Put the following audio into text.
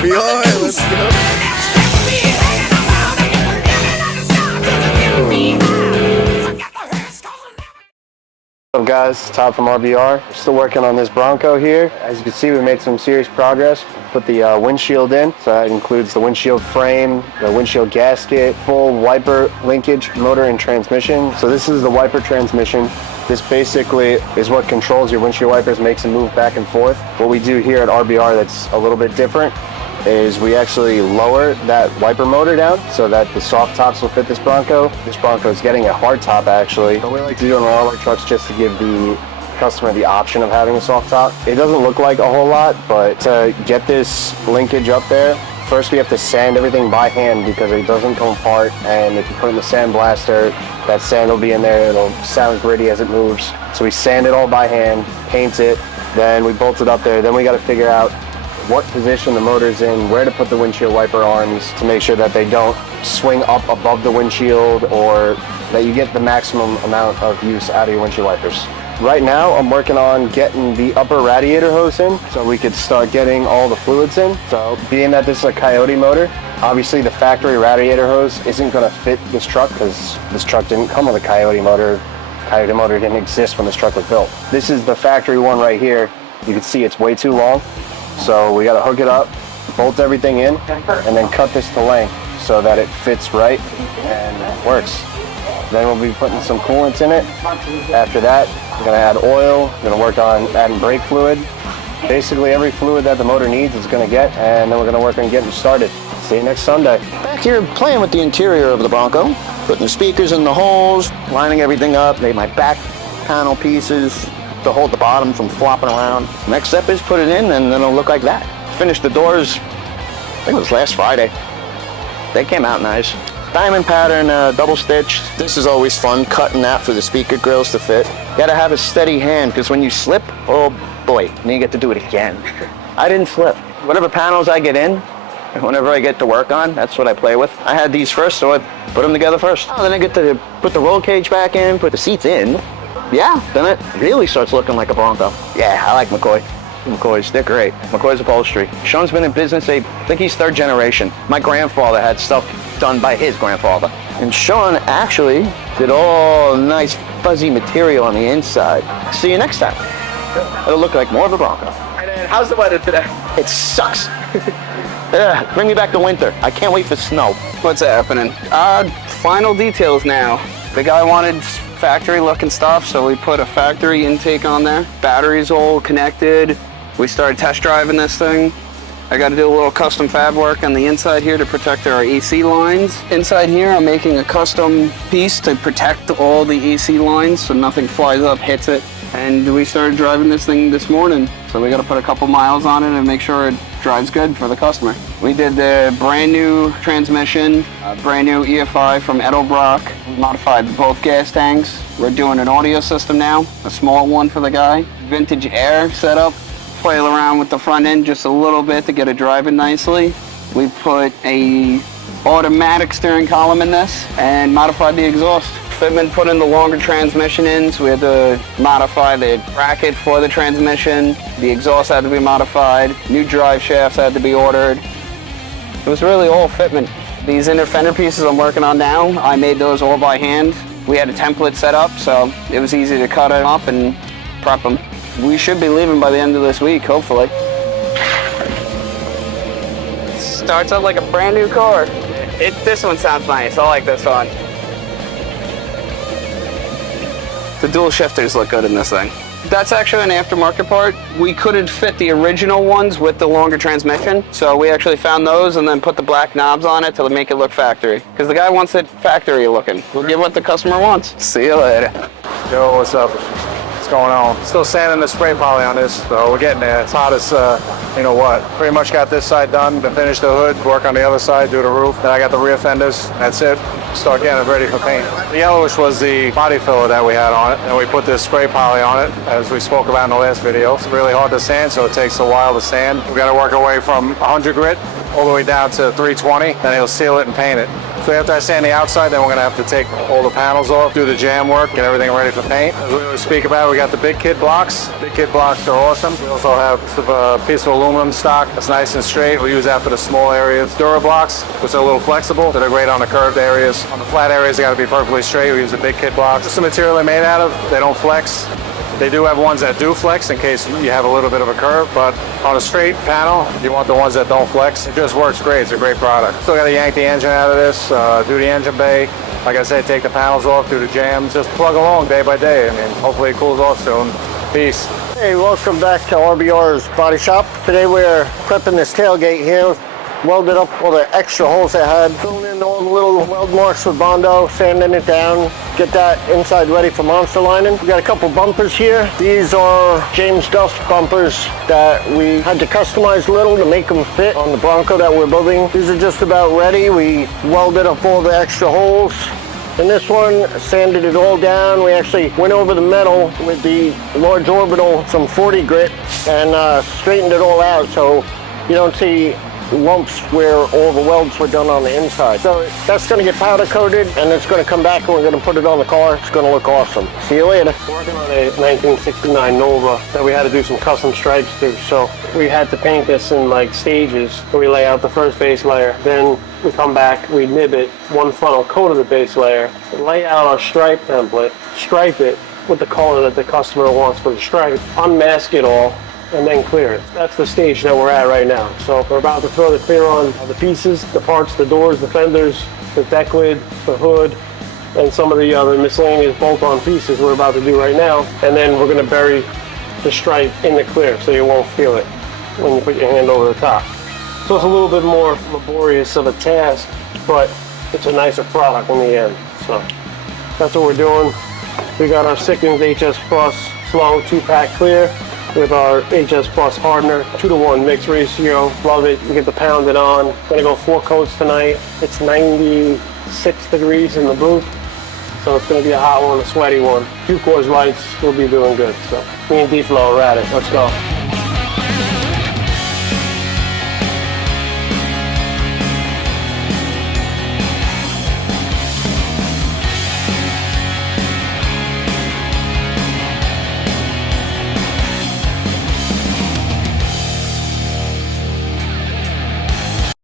RBR, let's go. What's up guys, Todd from RBR. We're still working on this Bronco here. As you can see, we made some serious progress. Put the windshield in, so that includes the windshield frame, the windshield gasket, full wiper linkage, motor and transmission. So this is the wiper transmission. This basically is what controls your windshield wipers, makes them move back and forth. What we do here at RBR that's a little bit different is we actually lower that wiper motor down so that the soft tops will fit this Bronco. This Bronco is getting a hard top actually. What we like to do on all our trucks just to give the customer the option of having a soft top. It doesn't look like a whole lot, but to get this linkage up there, first we have to sand everything by hand because it doesn't come apart, and if you put it in the sand blaster, that sand will be in there, it'll sound gritty as it moves. So we sand it all by hand, paint it, then we bolt it up there, then we got to figure out what position the motor's in, where to put the windshield wiper arms to make sure that they don't swing up above the windshield or that you get the maximum amount of use out of your windshield wipers. Right now, I'm working on getting the upper radiator hose in so we could start getting all the fluids in. So being that this is a Coyote motor, obviously the factory radiator hose isn't going to fit this truck because this truck didn't come with a Coyote motor. Coyote motor didn't exist when this truck was built. This is the factory one right here. You can see it's way too long. So we got to hook it up, bolt everything in, and then cut this to length so that it fits right and works. Then we'll be putting some coolants in it. After that, we're going to add oil, we're going to work on adding brake fluid. Basically every fluid that the motor needs is going to get, and then we're going to work on getting started. See you next Sunday. Back here playing with the interior of the Bronco, putting the speakers in the holes, lining everything up, made my back panel pieces to hold the bottom from flopping around. Next step is put it in and then it'll look like that. Finished the doors, I think it was last Friday. They came out nice. Diamond pattern, double stitch. This is always fun, cutting that for the speaker grills to fit. Gotta have a steady hand because when you slip, oh boy, then you get to do it again. I didn't slip. Whatever panels I get in, whenever I get to work on, that's what I play with. I had these first, so I put them together first. Oh, then I get to put the roll cage back in, put the seats in. Yeah, then it really starts looking like a Bronco. Yeah, I like McCoy. McCoys, they're great. McCoy's upholstery. Sean's been in business, I think he's third generation. My grandfather had stuff done by his grandfather. And Sean actually did all nice fuzzy material on the inside. See you next time. It'll look like more of a Bronco. And how's the weather today? It sucks. Bring me back to winter. I can't wait for snow. What's happening? Final details now. The guy wanted factory looking stuff, so we put a factory intake on there. Batteries all connected. We started test driving this thing. I got to do a little custom fab work on the inside here to protect our AC lines. Inside here, I'm making a custom piece to protect all the AC lines so nothing flies up, hits it. And we started driving this thing this morning. So we got to put a couple miles on it and make sure it drives good for the customer. We did the brand new transmission, brand new EFI from Edelbrock. We modified both gas tanks. We're doing an audio system now, a small one for the guy. Vintage air setup. Flail around with the front end just a little bit to get it driving nicely. We put a automatic steering column in this and modified the exhaust. Fitment put in the longer transmission in, so we had to modify the bracket for the transmission. The exhaust had to be modified. New drive shafts had to be ordered. It was really all fitment. These inner fender pieces I'm working on now, I made those all by hand. We had a template set up, so it was easy to cut them up and prep them. We should be leaving by the end of this week, hopefully. Starts up like a brand new car. This one sounds nice. I like this one. The dual shifters look good in this thing. That's actually an aftermarket part. We couldn't fit the original ones with the longer transmission, so we actually found those and then put the black knobs on it to make it look factory. Because the guy wants it factory looking. We'll give what the customer wants. See you later. Yo, what's up? What's going on? Still sanding the spray poly on this, so we're getting there. It's hot as, you know what. Pretty much got this side done to finish the hood, work on the other side, do the roof. Then I got the rear fenders. That's it. Start getting it ready for paint. The yellowish was the body filler that we had on it, and we put this spray poly on it, as we spoke about in the last video. It's really hard to sand, so it takes a while to sand. We got to work our way from 100 grit all the way down to 320, then he'll seal it and paint it. So after I sand the outside, then we're gonna have to take all the panels off, do the jam work, get everything ready for paint. As we always speak about, we got the big kid blocks. Big kid blocks are awesome. We also have a piece of aluminum stock that's nice and straight. We use that for the small areas. Dura blocks, which are a little flexible, that are great on the curved areas. On the flat areas, they gotta be perfectly straight. We use the big kid blocks. Just the material they're made out of, they don't flex. They do have ones that do flex in case you have a little bit of a curve, but on a straight panel, you want the ones that don't flex. It just works great. It's a great product. Still got to yank the engine out of this, do the engine bay. Like I said, take the panels off, do the jams. Just plug along day by day. I mean, hopefully it cools off soon. Peace. Hey, welcome back to RBR's Body Shop. Today we're prepping this tailgate here. Welded up all the extra holes I had, filling in all the little weld marks with Bondo, sanding it down, get that inside ready for monster lining. We got a couple bumpers here. These are James Duff bumpers that we had to customize a little to make them fit on the Bronco that we're building. These are just about ready. We welded up all the extra holes. In this one, sanded it all down. We actually went over the metal with the large orbital, some 40 grit, and straightened it all out so you don't see lumps where all the welds were done on the inside. So that's going to get powder coated and it's going to come back and we're going to put it on the car. It's going to look awesome. See you later. Working on a 1969 Nova that we had to do some custom stripes to. So we had to paint this in like stages. We lay out the first base layer, then we come back, we nib it, one funnel coat of the base layer, lay out our stripe template, stripe it with the color that the customer wants for the stripe, unmask it all, and then clear it. That's the stage that we're at right now. So we're about to throw the clear on the pieces, the parts, the doors, the fenders, the deck lid, the hood, and some of the other miscellaneous bolt-on pieces we're about to do right now. And then we're gonna bury the stripe in the clear so you won't feel it when you put your hand over the top. So it's a little bit more laborious of a task, but it's a nicer product in the end. So that's what we're doing. We got our Sickens HS Plus Flow 2-pack clear with our HS Plus hardener, 2-to-1 mix ratio. Love it. You get the pounded on. Gonna go 4 coats tonight. It's 96 degrees in the booth, so it's gonna be a hot one, a sweaty one. 2 Coors Lights will be doing good. So me and D-Flow are at it. Let's go.